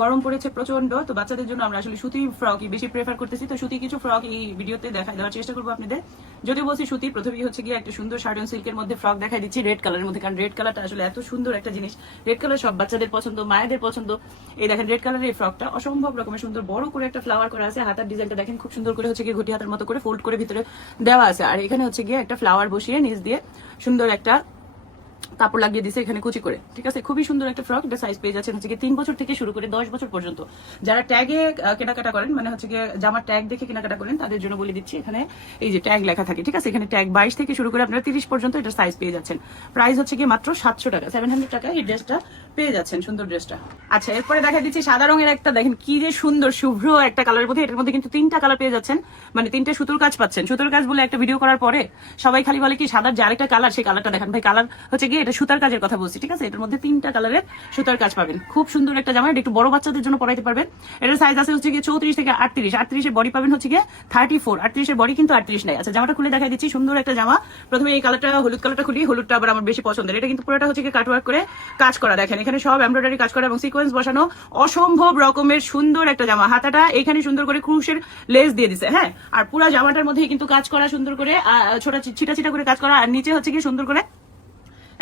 গরম পড়েছে প্রচন্ড, তো বাচ্চাদের জন্য আমরা আসলে সুতি ফ্রকই বেশি প্রেফার করতেছি। তো সুতি কিছু ফ্রক এই ভিডিওতে দেওয়ার চেষ্টা করবো আপনাদের। যদিও বলছি সুতি, প্রথমেই হচ্ছে গিয়ে একটা সুন্দর শার্টন সিল্কের মধ্যে ফ্রক দেখাই দিচ্ছি রেড কালারের মধ্যে, কারণ রেড কালারটা আসলে এত সুন্দর একটা জিনিস। রেড কালার সব বাচ্চাদের পছন্দ, মায়েদের পছন্দ। এই দেখেন রেড কালারের এই ফ্রকটা অসম্ভব রকমের সুন্দর, বড় করে একটা ফ্লাওয়ার করা আছে। হাতার ডিজাইনটা দেখেন খুব সুন্দর করে হচ্ছে গিয়ে ঘটি হাতের মতো করে ফোল্ড করে ভিতরে দেওয়া আছে, আর এখানে হচ্ছে গিয়ে একটা ফ্লাওয়ার বসিয়ে নিচ দিয়ে সুন্দর একটা কাপড় লাগিয়ে দিছে এখানে কুচি করে। ঠিক আছে, খুবই সুন্দর একটা ফ্রক। এটা সাইজ পেয়ে যাচ্ছেন হচ্ছে 3 বছর থেকে শুরু করে 10 বছর পর্যন্ত। যারা ট্যাগে কেনাকাটা করেন, মানে হচ্ছে গিয়ে জামার ট্যাগ দেখে কেনাকাটা করেন, তাদের জন্য বলে দিচ্ছি এখানে এই যে ট্যাগ লেখা থাকে। ঠিক আছে, এখানে ট্যাগ 22 থেকে শুরু করে আপনারা 30 পর্যন্ত এটা সাইজ পেয়ে যাচ্ছেন। প্রাইস হচ্ছে গিয়ে মাত্র 700 টাকা, 700 টাকা এই ড্রেসটা পেয়ে যাচ্ছেন, সুন্দর ড্রেসটা। আচ্ছা, এরপরে দেখা দিচ্ছি সাদা রঙের একটা, দেখেন কি যে সুন্দর শুভ্র একটা কালারের মধ্যে। এটার মধ্যে কিন্তু 3টা কালার পেয়ে যাচ্ছেন, মানে 3টে সুতোর কাজ পাচ্ছেন। সুতোর কাজ বলে একটা ভিডিও করার পরে সবাই খালি বলে কি সাদার যে আরেকটা কালার, সেই কালারটা দেখেন ভাই। কালার হচ্ছে গিয়ে এটা সুতার কাজের কথা বলছি। ঠিক আছে, এটার মধ্যে 3টা কালারের সুতার কাজ পাবেন। খুব সুন্দর একটা জামা, এটা একটু বড় বাচ্চাদের জন্য পরাইতে পারবেন। এটার সাইজ আছে হচ্ছে গিয়ে 34 থেকে 38। 38 এর বডি পাবেন হচ্ছে গিয়ে 34। 38 এর বডি কিন্তু 38 নাই। আচ্ছা, জামাটা খুলে দেখাই দিচ্ছি, সুন্দর একটা জামা। প্রথমে এই কালারটা, হলুদ কালারটা খুলি। হলুদটা আবার আমার বেশি পছন্দের। এটা কিন্তু পুরোটা হচ্ছে গিয়ে কাটওয়ার্ক করে কাজ করা, দেখেন এখানে সব এমব্রয়ডারি কাজ করা এবং সিকোয়েন্স বসানো। অসম্ভব রকমের সুন্দর একটা জামা। হাতাটা এখানে সুন্দর করে ক্রুশের লেস দিয়ে দিছে, হ্যাঁ। আর পুরো জামাটার মধ্যে কিন্তু কাজ করা সুন্দর করে, ছোটা ছিটা ছিটা করে কাজ করা, আর নিচে হচ্ছে গিয়ে সুন্দর করে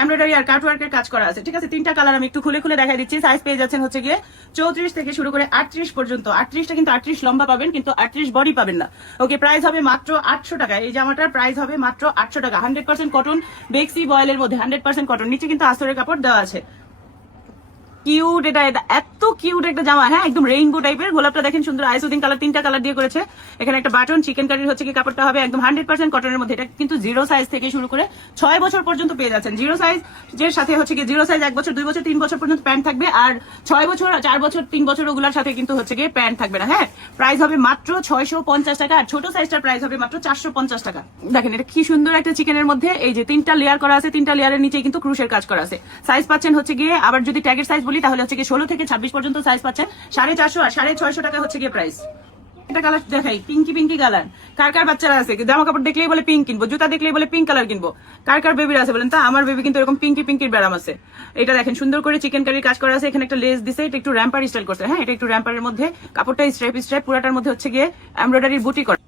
এমব্রয়ডারি আর কাটওয়ার্কের কাজ করা আছে। ঠিক আছে, 3টা কালার আমি একটু খুলে খুলে দেখাই দিচ্ছি। সাইজ পেয়ে যাচ্ছেন হচ্ছে গিয়ে 34 থেকে শুরু করে 38 পর্যন্ত। 38টা কিন্তু 38 লম্বা পাবেন, কিন্তু 38 বডি পাবেন না। ওকে, প্রাইস হবে মাত্র 800 টাকা। এই জামাটার প্রাইস হবে মাত্র 800 টাকা। 100% কটন, বেক্সি বয়েলের মধ্যে 100% কটন। নিচে কিন্তু আস্তরের কাপড় দেওয়া আছে। কিউট, এটা এত কিউট একটা জামা, হ্যাঁ, একদম রেইনবো টাইপের। গোলাপটা দেখেন সুন্দর আইসোদিন কালার, 3টা কালার দিয়ে করেছে। এখানে একটা বাটন, চিকেন কারির হচ্ছে কি কাপড়টা হবে একদম 100% কটনের মধ্যে। এটা কিন্তু 0 সাইজ থেকে শুরু করে 6 বছর পর্যন্ত পেয়ে যাচ্ছেন। 0 সাইজ এর সাথে হচ্ছে কি 0 সাইজ 1 বছর, 2 বছর, 3 বছর পর্যন্ত প্যান্ট থাকবে, আর 6 বছর, 4 বছর, 3 বছর ওগুলোর সাথে কিন্তু হচ্ছে গিয়ে প্যান্ট থাকবে না, হ্যাঁ। প্রাইস হবে মাত্র 650 টাকা, আর ছোট সাইজটার প্রাইস হবে মাত্র 450 টাকা। দেখেন এটা কি সুন্দর একটা চিকেনের মধ্যে, এই যে 3টা লেয়ার করা আছে, 3টা লেয়ারের নিচে কিন্তু ক্রুশের কাজ করা আছে। সাইজ পাচ্ছেন হচ্ছে গিয়ে, আবার যদি ট্যাগের সাইজ বলি তাহলে হচ্ছে গিয়ে 16 থেকে 26 পর্যন্ত সাইজ পাচ্ছেন। 450 আর 650 টাকা হচ্ছে গিয়ে প্রাইস। একটা কালার দেখাই, পিঙ্কি পিঙ্কি কালার। কার কার বাচ্চারা আছে জামা কাপড় দেখলেই বলে পিঙ্ক কিনবো, জুতা দেখলেই বলে পিঙ্ক কালার কিনবো? কার কার বেবির আছে বলেন? তা আমার বেবি কিন্তু এরকম পিঙ্কি পিঙ্কির ব্যারাম আছে। এটা দেখেন সুন্দর করে চিকেন কারির কাজ করা আছে। এখানে একটা লেস দিছে, এটা একটু র্যাম্পার স্টাইল করছে, হ্যাঁ। এটা একটু র্যাম্পারের মধ্যে, কাপড়টা স্ট্রাইপ স্ট্রাইপ, পুরাটার মধ্যে হচ্ছে গিয়ে এমব্রয়ডারির বুটি করা।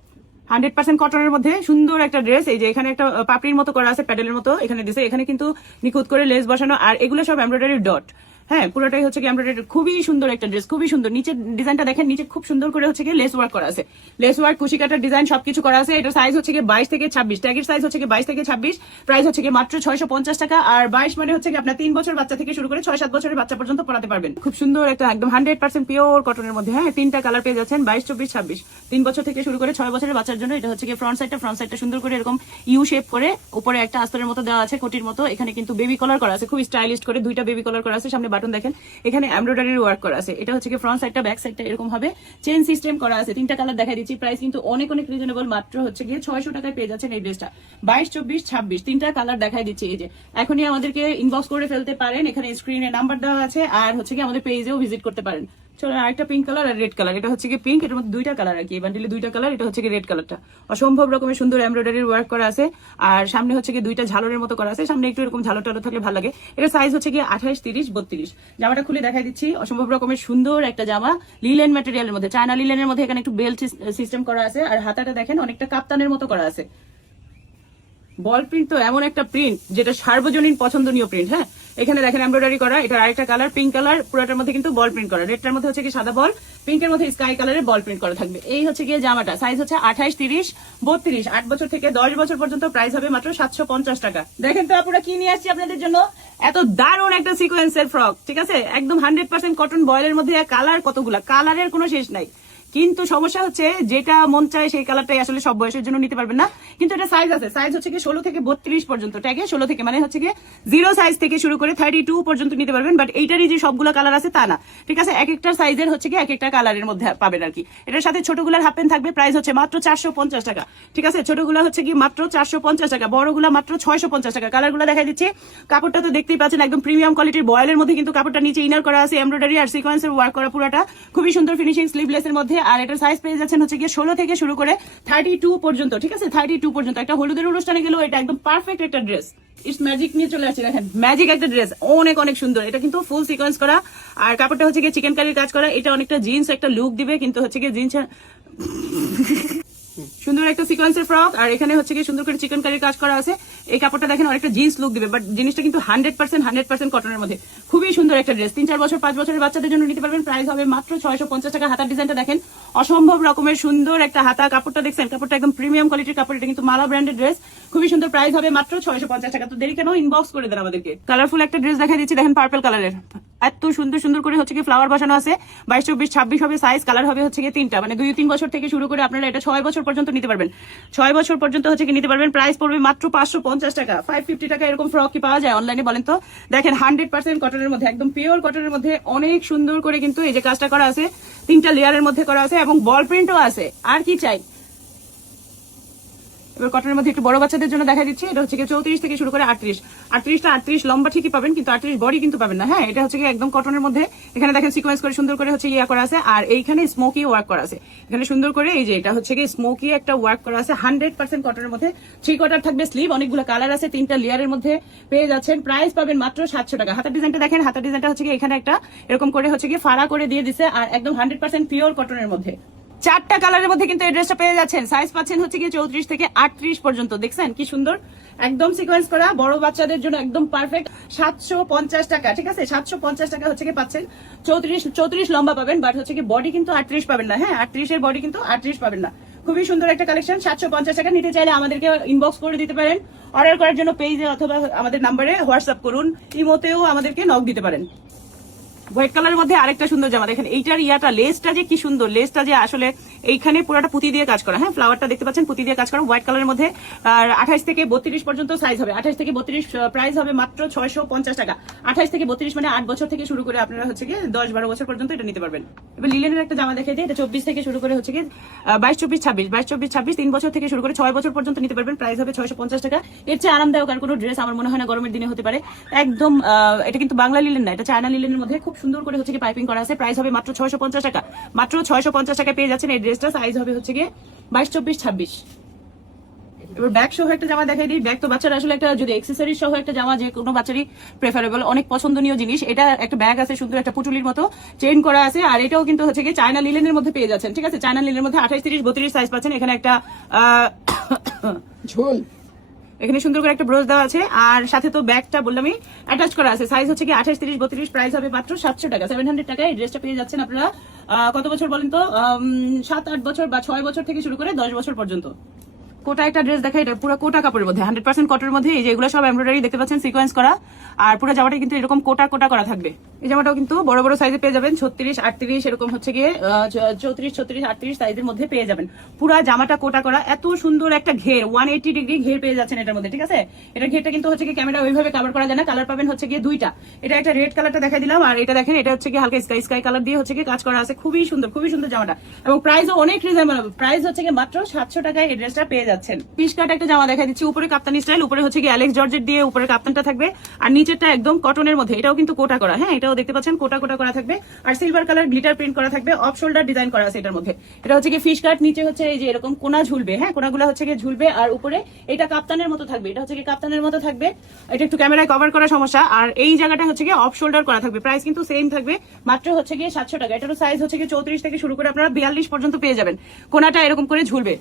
100% কটনের মধ্যে সুন্দর একটা ড্রেস। এই যে এখানে একটা পাপড়ির মতো করা আছে, প্যাডেলের মতো এখানে দিছে। এখানে কিন্তু নিখুঁত করে লেস বসানো, আর এগুলো সব এমব্রয়ডারির ডট, হ্যাঁ। পুরোটাই হচ্ছে কি এমব্রয়ডারি, খুবই সুন্দর একটা ড্রেস, খুবই সুন্দর। নিচে ডিজাইনটা দেখেন, নিচে খুব সুন্দর করে হচ্ছে কি লেস ওয়ার্ক করা আছে। লেস ওয়ার্ক, কুশি কাটার ডিজাইন সবকিছু করা আছে। এটা সাইজ হচ্ছে কি 22 থেকে 26। ট্যাগের সাইজ হচ্ছে কি 22 থেকে 26। প্রাইস হচ্ছে কি মাত্র 650 টাকা। আর 22 মানে হচ্ছে কি আপনার 3 বছর বাচ্চা থেকে শুরু করে 6-7 বছরের বাচ্চা পর্যন্ত পরাতে পারবেন। খুব সুন্দর একটা একদম 100% পিওর কটনের মধ্যে, হ্যাঁ। 3টা কালার পেয়ে যাচ্ছেন, 22, 24, 26। 3 বছর থেকে শুরু করে 6 বছরের বাচ্চার জন্য। এটা হচ্ছে কি ফ্রন্ট সাইডটা সুন্দর করে এরকম ইউ শেপ করে, উপরে একটা আস্তরের মতো দেওয়া আছে, কোটির মতো। এখানে কিন্তু বেবি কলার করা আছে, খুব স্টাইলিশ করে 2টা বেবি কলার করা আছে। সামনে বাটন দেখেন, এখানে এমব্রয়ডারির ওয়ার্ক করা আছে। এটা হচ্ছে কি ফ্রন্ট সাইডটা, ব্যাক সাইডটা এরকম হবে, চেন সিস্টেম করা আছে। 3টা কালার দেখাই দিচ্ছি। প্রাইস কিন্তু অনেক অনেক রিজনেবল, মাত্র হচ্ছে গিয়ে 600 টাকায় পেয়ে যাচ্ছেন এই ড্রেসটা। 22, 24, 26 3টা কালার দেখাই দিচ্ছি। এই যে এখনই আমাদেরকে ইনবক্স করে ফেলতে পারেন, এখানে স্ক্রিনে নাম্বার দেওয়া আছে, আর হচ্ছে কি আমাদের পেজেও ভিজিট করতে পারেন। চলো, আরেকটা পিঙ্ক কালার আর রেড কালার। এটা হচ্ছে কি পিঙ্ক, এটার মধ্যে 2টা কালার আর কি, বান্ডিলে 2টা কালার। এটা হচ্ছে কি রেড কালারটা, অসম্ভব রকমের সুন্দর এমব্রয়ডারির ওয়ার্ক করা আছে। আর সামনে হচ্ছে কি 2টা ঝালরের মতো করা আছে, সামনে একটু এরকম ঝালর টালর থাকলে ভালো লাগে। এটা সাইজ হচ্ছে কি 28, 30, 32। জামাটা খুলে দেখাই দিচ্ছি, অসম্ভব রকমের সুন্দর একটা জামা, লিলেন ম্যাটেরিয়ালের মধ্যে, চায়না লিলেনের মধ্যে। এখানে একটু বেল্ট সিস্টেম করা আছে, আর হাতাটা দেখেন অনেকটা কাপ্তানের মতো করা আছে। বল প্রিন্ট তো এমন একটা প্রিন্ট যেটা সার্বজনীন পছন্দনীয় প্রিন্ট, হ্যাঁ। এখানে দেখেন এমব্রয়ডারি করা। এটা আরেকটা কালার, পিঙ্ক কালার, পুরোটার মধ্যে কিন্তু বল প্রিন্ট করা। রেডটার মধ্যে হচ্ছে কি সাদা বল, পিঙ্কের মধ্যে স্কাই কালারের বল প্রিন্ট করা থাকবে। এই হচ্ছে গিয়ে জামাটা। সাইজ হচ্ছে 28, 30, 32। 8 বছর থেকে 10 বছর পর্যন্ত। প্রাইস হবে মাত্র 750 টাকা। দেখেন তো আপুরা কি নিয়ে আসছি আপনাদের জন্য, এত দারুণ একটা সিকোয়েন্সের ফ্রক। ঠিক আছে, একদম 100% কটন বয়েলের মধ্যে। কালার কতগুলা, কালারের কোনো শেষ নাই। কিন্তু সমস্যা হচ্ছে যেটা মন চায় সেই কালারটাই আসলে সব বয়সের জন্য নিতে পারবেন না। কিন্তু এটা সাইজ আছে, সাইজ হচ্ছে কি 16 থেকে 32 পর্যন্ত। ট্যাগে 16 থেকে, মানে হচ্ছে কি 0 সাইজ থেকে শুরু করে 32 পর্যন্ত নিতে পারবেন। বাট এইটারই যে সবগুলো কালার আছে তা না। ঠিক আছে, এক একটা সাইজের হচ্ছে কি এক একটা কালারের মধ্যে পাবেন আর কি। এটার সাথে ছোটগুলার হাফ প্যান্ট থাকবে। প্রাইস হচ্ছে মাত্র 450 টাকা। ঠিক আছে, ছোটগুলা হচ্ছে কি মাত্র 450 টাকা, বড়গুলা মাত্র 650 টাকা। কালারগুলো দেখাই দিচ্ছি। কাপড়টা তো দেখতেই পাচ্ছেন, একদম প্রিমিয়াম কোয়ালিটির বয়েলের মধ্যে কিন্তু কাপড়টা নিচে ইনার করা আছে, এমব্রয়ডারি আর সিকোয়েন্সের ওয়ার্ক করা পুরাটা। খুবই সুন্দর ফিনিশিং, স্লিভলেসের মধ্যে। আর এটার সাইজ পেয়ে যাচ্ছেন হচ্ছে গিয়ে 16 থেকে শুরু করে 32 পর্যন্ত, ঠিক আছে 32 পর্যন্ত। একটা হলুদের অনুষ্ঠানে গেলেও এটা একদম পারফেক্ট একটা ড্রেস। ইটস ম্যাজিক নিয়ে চলে আসছে, দেখেন ম্যাজিক একটা ড্রেস, অনেক অনেক সুন্দর। এটা কিন্তু ফুল সিকোয়েন্স করা আর কাপড়টা হচ্ছে গিয়ে চিকেন কারির কাজ করা। এটা অনেকটা জিন্স একটা লুক দিবে, কিন্তু হচ্ছে গিয়ে জিন্স সুন্দর একটা সিকোয়েন্সের ফ্রক আর এখানে হচ্ছে কি সুন্দর করে চিকেন কারির কাজ করা আছে। এই কাপড়টা দেখেন অনেকটা জিন্স লুক দিবে, বাট জিনিসটা কিন্তু 100% কটনের মধ্যে। খুবই সুন্দর একটা ড্রেস, 3-4 বছর 5 বছরের বাচ্চাদের জন্য নিতে পারবেন। প্রাইস হবে মাত্র 650 টাকা। হাতার ডিজাইনটা দেখেন অসম্ভব রকমের সুন্দর একটা হাতা, কাপড়টা দেখছেন, কাপড়টা একদম প্রিমিয়াম কোয়ালিটির কাপড়। এটা কিন্তু মালা ব্র্যান্ডের ড্রেস, খুবই সুন্দর। প্রাইস হবে মাত্র 650 টাকা। তো দেরি কেন, ইনবক্স করে দেন আমাদেরকে। কালারফুল একটা ড্রেস দেখা দিচ্ছি, দেখেন পার্পল কালারের, এত সুন্দর সুন্দর করে হচ্ছে কি ফ্লাওয়ার বসানো আছে। 22, 24, 26 হবে সাইজ। কালার হবে হচ্ছে কি 3টা, মানে 2-3 বছর থেকে শুরু করে আপনারা এটা 6 বছর পর্যন্ত নিতে পারবেন। 6 বছর পর্যন্ত হচ্ছে কি নিতে পারবেন। প্রাইস পড়বে মাত্র 550 টাকা। 550 টাকা এরকম ফ্রক কি পাওয়া যায় অনলাইনে বলেন তো? দেখেন 100% কটনের মধ্যে, একদম পিওর কটনের মধ্যে অনেক সুন্দর করে কিন্তু এই যে কাজটা করা আছে, 3টা লেয়ারের মধ্যে করা আছে এবং বল প্রিন্টও আছে। আর কি চাই? এবার কটনের মধ্যে একটু বড় বাচ্চাদের জন্য দেখা দিচ্ছি। এটা হচ্ছে 34 থেকে শুরু করে 38 লম্বা ঠিকই পাবেন, কিন্তু 38 বডি কিন্তু পাবেন না। হ্যাঁ, এটা হচ্ছে একদম কটনের মধ্যে। এখানে দেখেন সিকোয়েন্স করে সুন্দর করে হচ্ছে ইয়া করা আছে আর এইখানে স্মোকি ওয়ার্ক করা আছে। এখানে সুন্দর করে এই যে এটা হচ্ছে স্মোকি একটা ওয়ার্ক করা আছে। 100% কটনের মধ্যে। 3 কোয়ার্টার থাকবে স্লিভ, অনেকগুলো কালার আছে, 3টা লেয়ারের মধ্যে পেয়ে যাচ্ছেন। প্রাইস পাবেন মাত্র 700 টাকা। হাতের ডিজাইনটা দেখেন, হাতের ডিজাইনটা হচ্ছে এখানে একটা এরকম করে হচ্ছে ফাড়া করে দিয়ে দিছে আর একদম 100% পিওর কটনের মধ্যে। 4টা কালারের মধ্যে কিন্তু এই ড্রেসটা পেয়ে যাচ্ছেন। সাইজ পাচ্ছেন হচ্ছে 34 থেকে 38 পর্যন্ত। দেখছেন কি সুন্দর, একদম সিকোয়েন্স করা, বড় বাচ্চাদের জন্য একদম পারফেক্ট। 750 টাকা, ঠিক আছে 750 টাকা হচ্ছে পাচ্ছেন। 34 লম্বা পাবেন, বাট হচ্ছে বডি কিন্তু 38 পাবেন না। হ্যাঁ, 38 এর বডি কিন্তু 38 পাবেন না। খুবই সুন্দর একটা কালেকশন। 750 টাকা। নিতে চাইলে আমাদেরকে ইনবক্স করে দিতে পারেন, অর্ডার করার জন্য পেজে অথবা আমাদের নাম্বারে হোয়াটসঅ্যাপ করুন, ইমোতেও আমাদেরকে নক দিতে পারেন। হোয়াইট কালারের মধ্যে আরেকটা সুন্দর জামা দেখেন। এইটার ইয়াটা লেসটা যে কি সুন্দর, লেসটা যে আসলে এইখানে পুরোটা পুঁতি দিয়ে কাজ করা। হ্যাঁ, ফ্লাওয়ারটা দেখতে পাচ্ছেন পুঁতি দিয়ে কাজ করা হোয়াইট কালারের মধ্যে। আর 28 থেকে 32 পর্যন্ত সাইজ হবে। 28 থেকে 32 প্রাইস হবে মাত্র 650 টাকা। 28 থেকে 32 মানে 8 বছর থেকে শুরু করে আপনারা হচ্ছে 10-12 বছর পর্যন্ত এটা নিতে পারবেন। এবার লিলেনের একটা জামা দেখে দিই। এটা 24 থেকে শুরু করে হচ্ছে 22, 24, 26 3 বছর থেকে শুরু করে 6 বছর পর্যন্ত নিতে পারবেন। প্রাইস হবে 650 টাকা। এর চেয়ে আরামদায়ক আর কোনো ড্রেস আমার মনে হয় না গরমের দিনে হতে পারে। একদম এটা কিন্তু বাংলা লিলেন না, এটা চায়না লিলেনের মধ্যে খুব সুন্দর করে হচ্ছে পাইপিং করা আছে। প্রাইস হবে মাত্র 650 টাকা। মাত্র 650 টাকা পেয়ে যাচ্ছেন এই ড্রেসটা। সাইজ হবে হচ্ছে 22, 24, 26। এবার ব্যাগ সহ একটা জামা দেখাই দিই। ব্যাগ তো বাচ্চারা আসলে একটা যদি অ্যাক্সেসরিজ সহ একটা জামা যে কোনো বাচ্চারই প্রেফারেবল, অনেক পছন্দনীয় জিনিস। এটা একটা ব্যাগ আছে, সুন্দর একটা পুটুলির মতো চেইন করা আছে আর এটাও কিন্তু হচ্ছে চায়না লিলেনের মধ্যে পেয়ে যাচ্ছেন। ঠিক আছে, চায়না লিলেনের মধ্যে 28, 30, 32 সাইজ পাচ্ছেন। এখানে একটা ঝোল, এখানে সুন্দর করে একটা ব্রোচ দেওয়া আছে আর সাথে তো ব্যাগটা বললামই অ্যাটাচ করা আছে। সাইজ হচ্ছে 28, 30, 32। প্রাইস হবে মাত্র 700 টাকা। 700 টাকা এই ড্রেসটা পেয়ে যাচ্ছেন আপনারা। কত বছর বলেন তো? 7-8 বছর বা 6 বছর থেকে শুরু করে 10 বছর পর্যন্ত। কোটা একটা ড্রেস দেখা, এটা পুরো কোটা কাপড়ের মধ্যে 100% কটনের মধ্যে। এই যে এগুলো সব এমব্রয়ডারি দেখতে পাচ্ছেন, সিকোয়েন্স করা আর পুরো জামাটা কিন্তু এরকম কোটা কোটা করা থাকবে। এই জামাটাও কিন্তু বড় বড় সাইজে পেয়ে যাবেন, 36, 38 এরকম হচ্ছে 34, 36, 38 সাইজের মধ্যে পেয়ে যাবেন। পুরো জামাটা কোটা করা, এত সুন্দর একটা ঘের, 180 ডিগ্রি ঘের পেয়ে যাচ্ছেন এটার মধ্যে। ঠিক আছে, এটার ঘেরটা কিন্তু হচ্ছে ক্যামেরা ওইভাবে কভার করা যায় না। কালার পাবেন হচ্ছে 2টা। এটা একটা রেড কালারটা দেখা দিলাম আর এটা দেখেন, এটা হচ্ছে হালকা স্কাই কালার দিয়ে হচ্ছে কাজ করা আছে। খুবই সুন্দর, খুবই সুন্দর জামাটা এবং প্রাইসও অনেক রিজনেবল। প্রাইস হচ্ছে মাত্র 700 টাকায় এই ড্রেসটা পেয়ে যাচ্ছেন। পিস কাট একটা জামা দেখা দিচ্ছি, উপরে কাপ্তানি স্টাইল, উপরে হচ্ছে অ্যালেক্স জর্জেট দিয়ে উপরে কাপ্তানটা থাকবে আর নিচেরটা একদম কটনের মধ্যে। এটাও কিন্তু কোটা করা। হ্যাঁ, এটাও দেখতে পাচ্ছেন কোটা কোটা করা থাকবে আর সিলভার কালার গ্লিটার প্রিন্ট করা থাকবে। অফ শোল্ডার ডিজাইন করা আছে এটার মধ্যে। এটা হচ্ছে ফিশ কাট, নিচে হচ্ছে এই যে এরকম কোনা ঝুলবে। হ্যাঁ, কোনাগুলো হচ্ছে ঝুলবে আর উপরে এটা কাপ্তানের মতো থাকবে। এটা হচ্ছে কাপ্তানের মতো থাকবে। এটা একটু ক্যামেরায় কভার করা সমস্যা আর এই জায়গাটা হচ্ছে অফ শোল্ডার করা থাকবে। প্রাইস কিন্তু সেম থাকবে, মাত্র হচ্ছে 700 টাকা। এটারও সাইজ হচ্ছে 34 থেকে শুরু করে আপনারা 42 পর্যন্ত পেয়ে যাবেন। কোনাটা এরকম করে ঝুলবে।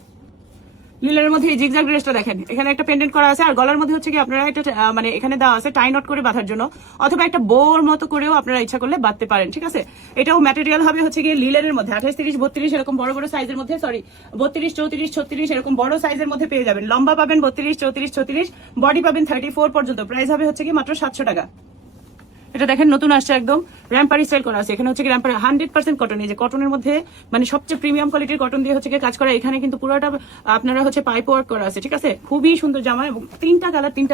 লিলের মধ্যে এই জিগজাগ ড্রেসটা দেখেন, এখানে একটা পেন্ডেন্ট করা আছে আর গলার মধ্যে হচ্ছে আপনারা একটা মানে এখানে দেওয়া আছে টাই নট করে বাঁধার জন্য, অথবা একটা বোর মতো করেও আপনারা ইচ্ছা করলে বাঁধতে পারেন। ঠিক আছে, এটাও ম্যাটেরিয়াল হবে হচ্ছে লিলের মধ্যে 28, 30, 32 এরকম বড় বড় সাইজের মধ্যে, সরি 32, 34, 36 এরকম বড় সাইজের মধ্যে পেয়ে যাবেন। লম্বা পাবেন 32, 34, 36, বডি পাবেন 34 পর্যন্ত। প্রাইস হবে হচ্ছে মাত্র 700 টাকা। এটা দেখেন নতুন আসছে, একদম র্যাম্পারি স্টাইল করা আছে। এখানে হচ্ছে র্যাম্পারি 100% কটন, এই যে কটনের মধ্যে মানে সবচেয়ে প্রিমিয়াম কোয়ালিটির কটন দিয়ে হচ্ছে কাজ করা। এখানে কিন্তু পুরোটা আপনারা হচ্ছে পাইপ ওয়ার্ক করা আছে। ঠিক আছে, খুবই সুন্দর জামা এবং 3টা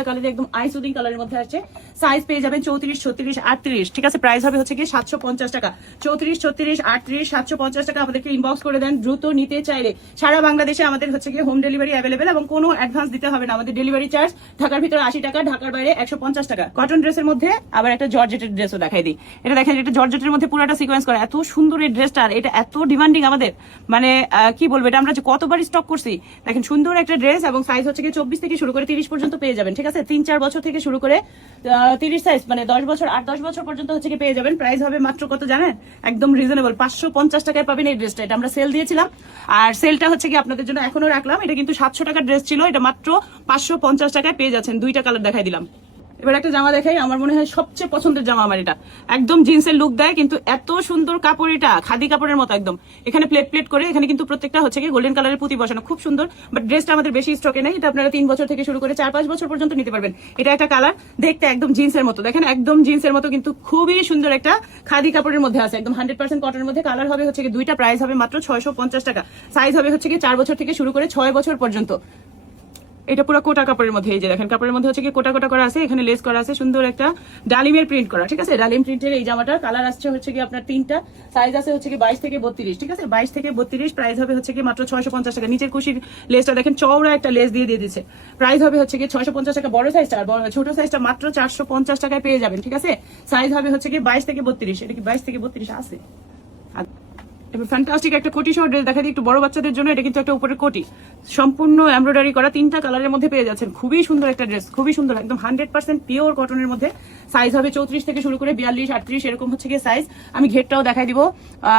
কালার একদম আই সুদিং কালারের মধ্যে আসছে। সাইজ পেয়ে যাবেন 34, 36, 38। ঠিক আছে, প্রাইস হবে হচ্ছে 750 টাকা। 34, 36, 38, 750 টাকা। আমাদেরকে ইনবক্স করে দেন দ্রুত নিতে চাইলে। সারা বাংলাদেশে আমাদের হচ্ছে হোম ডেলিভারি অ্যাভেলেবেল এবং কোনো অ্যাডভান্স দিতে হবে না। আমাদের ডেলিভারি চার্জ ঢাকার ভিতরে 80 টাকা, ঢাকার বাইরে 150 টাকা। কটন ড্রেসের মধ্যে আবার একটা জর্জ জর্জেটের ড্রেসও দেখাই দিই। এটা দেখেন, এটা জর্জেটের মধ্যে পুরোটা সিকোয়েন্স করা, এত সুন্দর এই ড্রেসটা, এটা এত ডিমান্ডিং আমাদের, মানে কি বলবো, এটা আমরা যে কতবার স্টক করছি। দেখেন সুন্দর একটা ড্রেস, এবং সাইজ হচ্ছে কি 24 থেকে শুরু করে 30 পর্যন্ত পেয়ে যাবেন, ঠিক আছে। 3-4 বছর থেকে শুরু করে 30 সাইজ, মানে 10 বছর 8-10 বছর পর্যন্ত হচ্ছে কি পেয়ে যাবেন। প্রাইস হবে মাত্র কত জানেন? একদম রিজনেবল, 550 টাকায় পাবেন এই ড্রেসটা। এটা আমরা সেল দিয়েছিলাম, আর সেলটা হচ্ছে কি আপনাদের জন্য এখনো রাখলাম। এটা কিন্তু 700 টাকার ড্রেস ছিল, এটা মাত্র 550 টাকায় পেয়ে যাচ্ছেন। 2টা কালার দেখাই দিলাম। এবার একটা জামা দেখাই, আমার মনে হয় সবচেয়ে পছন্দের জামা আমার এটা। একদম জিন্সের লুক দেয়, কিন্তু এত সুন্দর কাপড়, এটা খাদি কাপড়ের মতো একদম। এখানে প্লেট প্লেট করে, এখানে কিন্তু প্রত্যেকটা হচ্ছে কি গোল্ডেন কালারের পুঁতি বসানো, খুব সুন্দর। বাট ড্রেসটা আমাদের বেশি স্টকে নেই, এটা আপনারা 3 বছর থেকে শুরু করে 4-5 বছর পর্যন্ত নিতে পারবেন। এটা একটা কালার, দেখতে একদম জিন্সের মতো, দেখেন একদম জিন্সের মতো, কিন্তু খুবই সুন্দর একটা খাদি কাপড়ের মধ্যে আছে, একদম 100% কটনের মধ্যে। কালার হবে হচ্ছে কি 2টা, প্রাইস হবে মাত্র 650 টাকা। সাইজ হবে হচ্ছে কি 4 বছর থেকে শুরু করে 6 বছর পর্যন্ত। এটা পুরো কোটা কাপড়ের মধ্যে, এই যে দেখেন কাপড়ের মধ্যে হচ্ছে কি কোটা কোটা করা আছে, এখানে লেস করা আছে, সুন্দর একটা ডালিমের প্রিন্ট করা, ঠিক আছে। ডালিম প্রিন্টের এই জামাটার কালার আসছে হচ্ছে কি আপনার 3টা, সাইজ আছে হচ্ছে কি 22 থেকে 32, ঠিক আছে। 22 থেকে 32, প্রাইস হবে হচ্ছে কি মাত্র 650 টাকা। নিচের কুশির লেসটা দেখেন, চওড়া একটা লেস দিয়ে দিচ্ছে। প্রাইস হবে হচ্ছে কি 650 টাকা বড় সাইজটা, আর ছোট সাইজটা মাত্র 450 টাকায় পেয়ে যাবেন, ঠিক আছে। সাইজ হবে হচ্ছে কি 22 থেকে 32। এটা কি 22 থেকে 32 আছে? এবার ফ্যান্টাস্টিক একটা কোটি সহ ড্রেস দেখা দিই একটু বড় বাচ্চাদের জন্য। এটা কিন্তু একটা উপরের কোটি, সম্পূর্ণ এমব্রয়ডারি করা, 3টা কালারের মধ্যে পেয়ে যাচ্ছেন। খুবই সুন্দর একটা ড্রেস, খুবই সুন্দর, একদম 100% পিওর কটনের মধ্যে। সাইজ হবে 34 থেকে শুরু করে 42, 38 এরকম হচ্ছে গিয়ে সাইজ। আমি ঘেরটাও দেখাই দিব।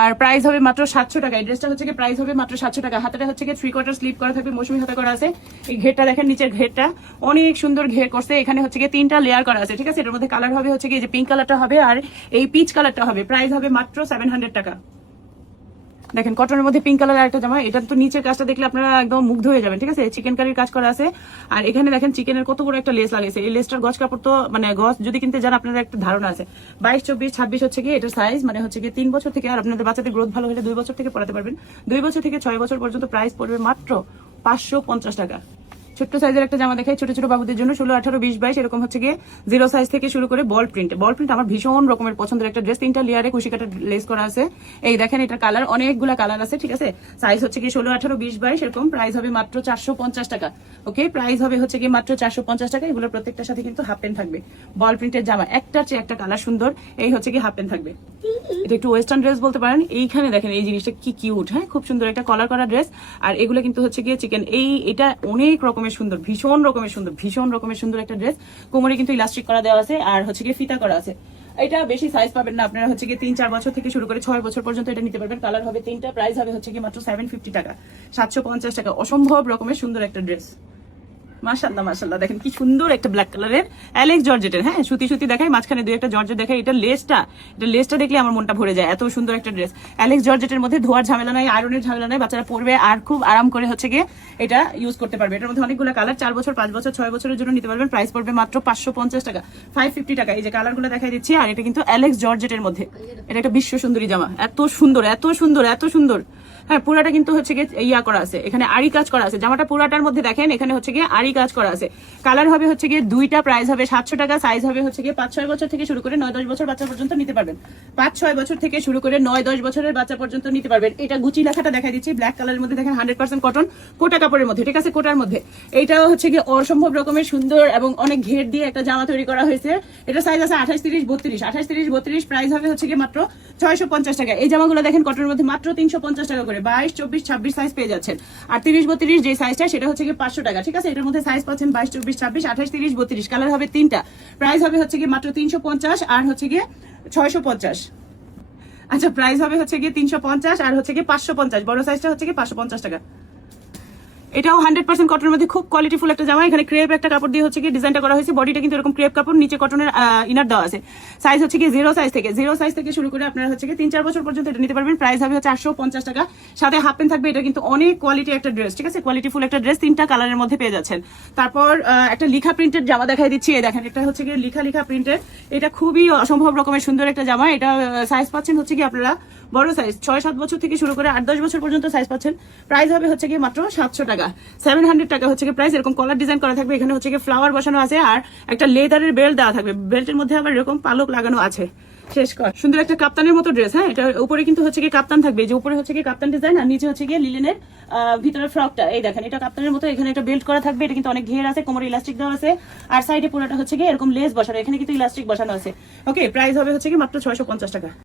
আর প্রাইস হবে মাত্র 700 টাকা। এই ড্রেসটা হচ্ছে গিয়ে প্রাইস হবে মাত্র 700 টাকা। হাতাটা হচ্ছে গিয়ে 3/4 স্লিপ করা থাকবে, মৌসুমি হাতা করা আছে। এই ঘেরটা দেখেন, নিচের ঘেরটা অনেক সুন্দর ঘের করছে। এখানে হচ্ছে গিয়ে 3টা লেয়ার করা আছে, ঠিক আছে। এটার মধ্যে কালার হবে হচ্ছে গিয়ে যে পিঙ্ক কালারটা হবে, আর এই পিচ কালারটা হবে। প্রাইস হবে মাত্র 700 টাকা। দেখেন কটনের মধ্যে পিঙ্ক কালার একটা জামা, এটা তো নিচের কাজটা দেখলে আপনারা একদম মুগ্ধ হয়ে যাবেন, ঠিক আছে। চিকেন কারির কাজ করা আছে, আর এখানে দেখেন চিকেনের কত বড় একটা লেস লাগাইছে। এই লেসটার গজ কাপড় তো, মানে গজ যদি কিনতে যান আপনারা একটা ধারণা আছে। 22, 24, 26 হচ্ছে কি এটার সাইজ, মানে হচ্ছে কি 3 বছর থেকে, আর আপনাদের বাচ্চাদের গ্রোথ ভালো হলে 2 বছর থেকে পড়াতে পারবেন। 2 বছর থেকে 6 বছর পর্যন্ত প্রাইস পড়বে মাত্র 550 টাকা। ছোট্ট সাইজের একটা জামা দেখাই ছোট ছোট বাবুদের জন্য, 16, 18, 20, 22 এরকম হচ্ছে গিয়ে 0 সাইজ থেকে শুরু করে বল প্রিন্ট। বল প্রিন্ট আমার ভীষণ রকমের পছন্দের একটা ড্রেস। 3টা লেয়ারে কুশি কাটা লেস করা আছে। এই দেখেন, এটার কালার অনেকগুলা কালার আছে, ঠিক আছে। সাইজ হচ্ছে কি 16, 18, 20, 22 এরকম। প্রাইস হবে মাত্র 450 টাকা। ওকে, প্রাইস হবে হচ্ছে কি মাত্র 450 টাকা। এগুলোর প্রত্যেকটার সাথে কিন্তু হাফ প্যান্ট থাকবে। বল প্রিন্টের জামা, একটার চেয়ে একটা কালার সুন্দর। এই হচ্ছে কি হাফ প্যান্ট থাকবে। এটা একটু ওয়েস্টার্ন ড্রেস বলতে পারেন। এইখানে দেখেন এই জিনিসটা কি কিউট, হ্যাঁ, খুব সুন্দর একটা কলার করা ড্রেস। আর এগুলো কিন্তু হচ্ছে গিয়ে চিকেন, এটা অনেক রকমের সুন্দর, ভীষণ রকমের সুন্দর একটা ড্রেস। কোমরে কিন্তু ইলাস্টিক করা দেওয়া আছে, আর হচ্ছে গিয়ে ফিতা করা আছে। এটা বেশি সাইজ পাবেন না আপনারা, হচ্ছে গিয়ে 3-4 বছর থেকে শুরু করে 6 বছর পর্যন্ত এটা নিতে পারবেন। কালার হবে 3টা, প্রাইস হবে হচ্ছে গিয়ে মাত্র 750 টাকা। 750 টাকা, অসম্ভব রকমের সুন্দর একটা ড্রেস। মাশাআল্লাহ মাশাআল্লাহ, দেখেন কি সুন্দর একটা ব্ল্যাক কালারের অ্যালেক্স জর্জেটের, হ্যাঁ, সুতি সুতি দেখাই, মাঝখানে 2 একটা জর্জেট দেখাই। এটা লেসটা দেখলে আমার মনটা ভরে যায়, এত সুন্দর একটা ড্রেস। অ্যালেক্স জর্জেটের মধ্যে ধোয়ার ঝামেলা নাই, আয়রনের ঝামেলা নাই, বাচ্চারা পরবে আর খুব আরাম করে হচ্ছে গিয়ে এটা ইউজ করতে পারবে। এটার মধ্যে অনেকগুলো কালার, 4 বছর, 5 বছর, 6 বছরের জন্য নিতে পারবেন। প্রাইস পড়বে মাত্র 550 টাকা, 550 টাকা। এই যে কালারগুলো দেখাই দিচ্ছি, আর এটা কিন্তু অ্যালেক্স জর্জেটের মধ্যে। এটা একটা বিশ্ব সুন্দরী জামা, এত সুন্দর এত সুন্দর এত সুন্দর। হ্যাঁ, পুরাটা কিন্তু হচ্ছে গিয়ে ইয়া করা আছে, এখানে আড়ি কাজ করা আছে। জামাটা পুরাটার মধ্যে দেখেন, এখানে হচ্ছে গিয়ে আড়ি কাজ করা আছে। কালার হবে হচ্ছে গিয়ে 2টা, প্রাইস হবে 700 টাকা। সাইজ হবে হচ্ছে গিয়ে 5-6 বছর থেকে শুরু করে 9-10 বছর বাচ্চা পর্যন্ত নিতে পারবেন। 5-6 বছর থেকে শুরু করে 9-10 বছরের বাচ্চা পর্যন্ত নিতে পারবেন। এটা গুচি লেখাটা দেখাই দিচ্ছি, ব্ল্যাক কালারের মধ্যে দেখেন, 100% কটন, কোটা কাপড়ের মধ্যে, ঠিক আছে, কোটার মধ্যে। এইটাও হচ্ছে গিয়ে অসম্ভব রকমের সুন্দর এবং অনেক ঘের দিয়ে একটা জামা তৈরি করা হয়েছে। এটা সাইজ আছে 28, 30, 32, 28, 30, 32। প্রাইস হবে হচ্ছে গিয়ে মাত্র 650 টাকা। এই জামাগুলো দেখেন কটনের মধ্যে মাত্র 350 টাকা করে। 22, 24, 26 সাইজ পেয়ে যাচ্ছেন। আর 30, 32 যে সাইজটা সেটা হচ্ছে গিয়ে 500 টাকা, ঠিক আছে। এটার মধ্যে সাইজ পাচ্ছেন 22, 24, 26, 28, 30, 32। কালার হবে 3টা, প্রাইস হবে হচ্ছে গিয়ে মাত্র 350 আর হচ্ছে গিয়ে 650। আচ্ছা, প্রাইস হবে হচ্ছে গিয়ে 350 আর হচ্ছে গিয়ে 550। বড় সাইজটা হচ্ছে গিয়ে 550 টাকা। এটাও 100% কটনের মধ্যে খুব কোয়ালিটিফুল একটা জামা। এখানে ক্রেপ একটা কাপড় দিয়ে হচ্ছে কি ডিজাইনটা করা হয়েছে। বডিটা কিন্তু এরকম ক্রেপ কাপড়, নিচে কটনের ইনার দেওয়া আছে। সাইজ হচ্ছে কি 0 সাইজ থেকে শুরু করে আপনারা হচ্ছে কি 3-4 বছর পর্যন্ত এটা নিতে পারবেন। প্রাইস হবে 450 টাকা। সাথে হাফ প্যান্ট থাকবে। এটা কিন্তু অনেক কোয়ালিটি একটা ড্রেস, ঠিক আছে, কোয়ালিটিফুল একটা ড্রেস। 3টা কালারের মধ্যে পেয়ে যাচ্ছেন। তারপর একটা লিখা প্রিন্টের জামা দেখাই দিচ্ছি। এই দেখেন, এটা হচ্ছে কি লিখা প্রিন্টের। এটা খুবই অসম্ভব রকমের সুন্দর একটা জামা। এটা সাইজ পাচ্ছেন হচ্ছে কি আপনারা বড় সাইজ, 6-7 বছর থেকে শুরু করে 8-10 বছর পর্যন্ত সাইজ পাচ্ছেন। প্রাইস হবে হচ্ছে কি মাত্র 700 টাকা, 700 টাকা হচ্ছে কি প্রাইস। এরকম কলার ডিজাইন করা থাকবে। এখানে হচ্ছে কি ফ্লাওয়ার বসানো আছে, আর একটা লেদারের বেল্ট দেওয়া থাকবে। বেল্টের মধ্যে আবার এরকম পালক লাগানো আছে। শেষ কর, সুন্দর একটা কাপ্তানের মতো ড্রেস। হ্যাঁ, এটা উপরে কিন্তু হচ্ছে কি কাপ্তান থাকবে, যে উপরে হচ্ছে কি কাপ্তান ডিজাইন, আর নিচে হচ্ছে কি লিলেনের ভিতরে ফ্রকটা এই দেখেন, এটা কাপ্তানের মতো, এখানে একটা বেল্ট করা থাকবে, এটা কিন্তু অনেক ঘের আছে, কোমরে ইলাস্টিক দেওয়া আছে, আর সাইডে পুরোটা হচ্ছে গিয়ে এরকম লেস বসানো, এখানে কিন্তু ইলাস্টিক বসানো আছে। ওকে, প্রাইস হবে হচ্ছে কি মাত্র 650 টাকা।